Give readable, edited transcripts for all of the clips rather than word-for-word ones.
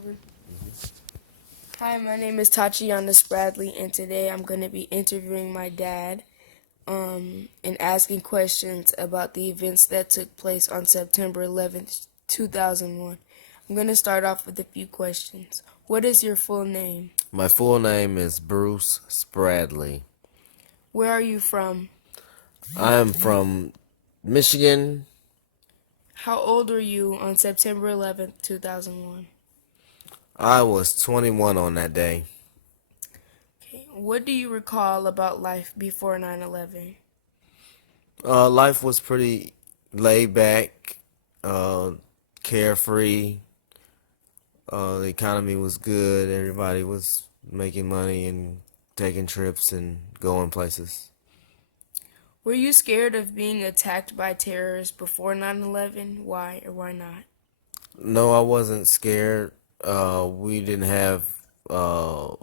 over. Hi, my name is Tachiana Bradley, and today I'm going to be interviewing my dad and asking questions about the events that took place on September 11th, 2001. I'm going to start off with a few questions. What is your full name? My full name is Bruce Spradley. Where are you from? I am from Michigan. How old were you on September 11th, 2001? I was 21 on that day. Okay. What do you recall about life before 9/11? Life was pretty laid back, uh, carefree. The economy was good. Everybody was making money and taking trips and going places. Were you scared of being attacked by terrorists before 9/11? Why or why not? No, I wasn't scared. We didn't have uh,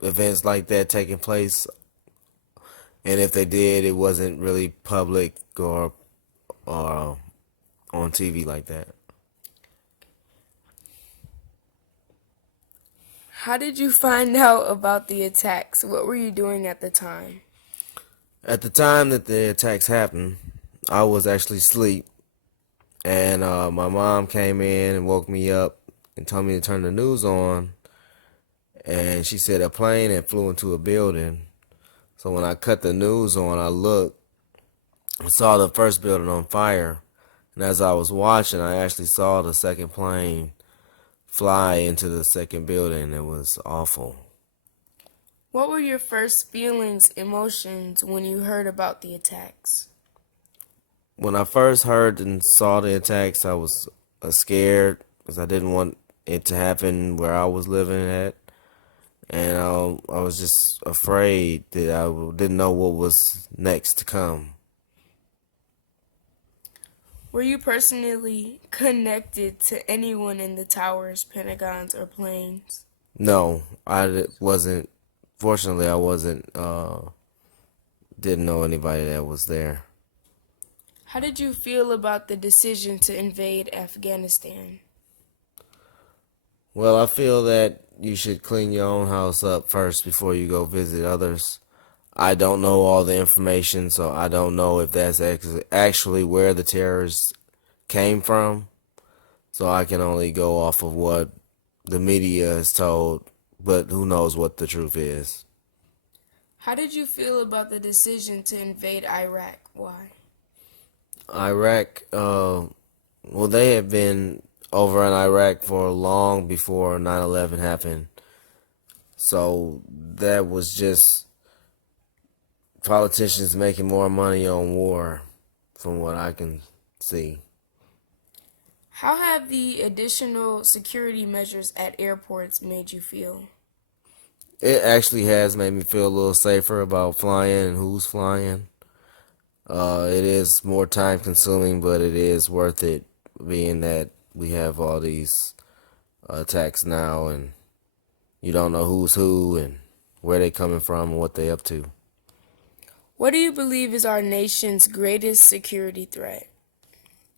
events like that taking place, and if they did, it wasn't really public or on TV like that. How did you find out about the attacks? What were you doing at the time? At the time that the attacks happened, I was actually asleep, and my mom came in and woke me up and told me to turn the news on, and she said a plane had flew into a building. So when I cut the news on, I looked and saw the first building on fire, and as I was watching, I actually saw the second plane fly into the second building. It was awful. What were your first feelings, emotions when you heard about the attacks? When I first heard and saw the attacks, I was scared because I didn't want it to happen where I was living at, and I was just afraid that didn't know what was next to come. Were you personally connected to anyone in the towers, pentagons, or planes? No, wasn't. Fortunately, I wasn't. Didn't know anybody that was there. How did you feel about the decision to invade Afghanistan? Well, I feel that you should clean your own house up first before you go visit others. I don't know all the information, so I don't know if that's actually where the terrorists came from. So I can only go off of what the media is told, but who knows what the truth is. How did you feel about the decision to invade Iraq? Why? Iraq, well, they had been over in Iraq for long before 9/11 happened. So that was just politicians making more money on war, from what I can see. How have the additional security measures at airports made you feel? It actually has made me feel a little safer about flying and who's flying. It is more time consuming, but it is worth it, being that we have all these attacks now, and you don't know who's who and where they coming from and what they up to. What do you believe is our nation's greatest security threat?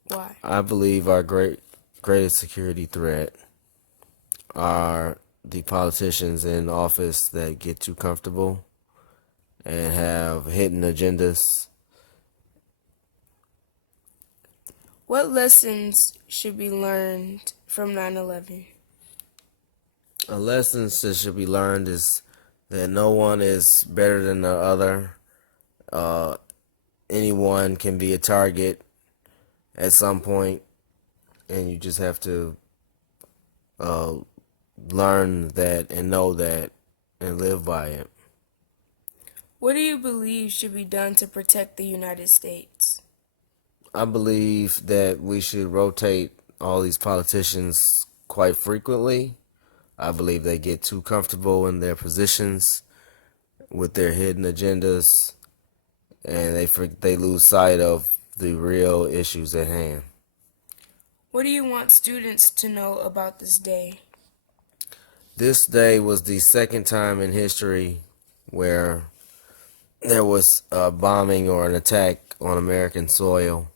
Why? I believe our greatest security threat are the politicians in office that get too comfortable and have hidden agendas. What lessons should be learned from 9/11? A lesson that should be learned is that no one is better than the other. Uh, Anyone can be a target at some point, and you just have to uh, learn that and know that and live by it. What do you believe should be done to protect the United States? I believe that we should rotate all these politicians quite frequently. I believe they get too comfortable in their positions with their hidden agendas, and they lose sight of the real issues at hand. What do you want students to know about this day? This day was the second time in history where there was a bombing or an attack on American soil.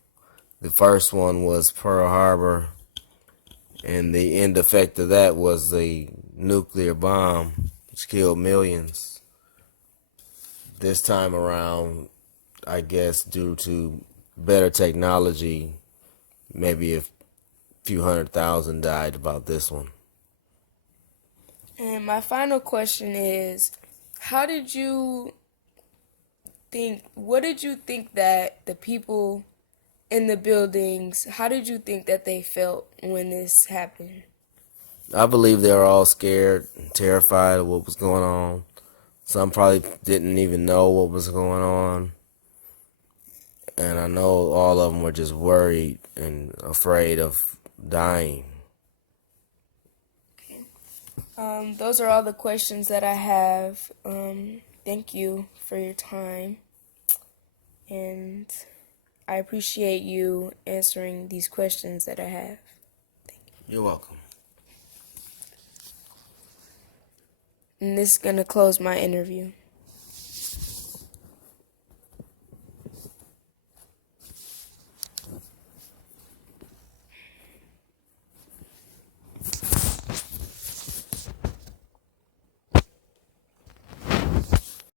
The first one was Pearl Harbor And the end effect of that was the nuclear bomb, which killed millions. This time around, I guess due to better technology, maybe a few 100,000 died about this one. And my final question is, how did you what did you think that the people in the buildings, how did you think that they felt when this happened? I believe they were all scared, terrified of what was going on. Some probably didn't even know what was going on. And I know all of them were just worried and afraid of dying. Those are all the questions that I have. Thank you for your time, and I appreciate you answering these questions that I have. You're welcome. And this is going to close my interview.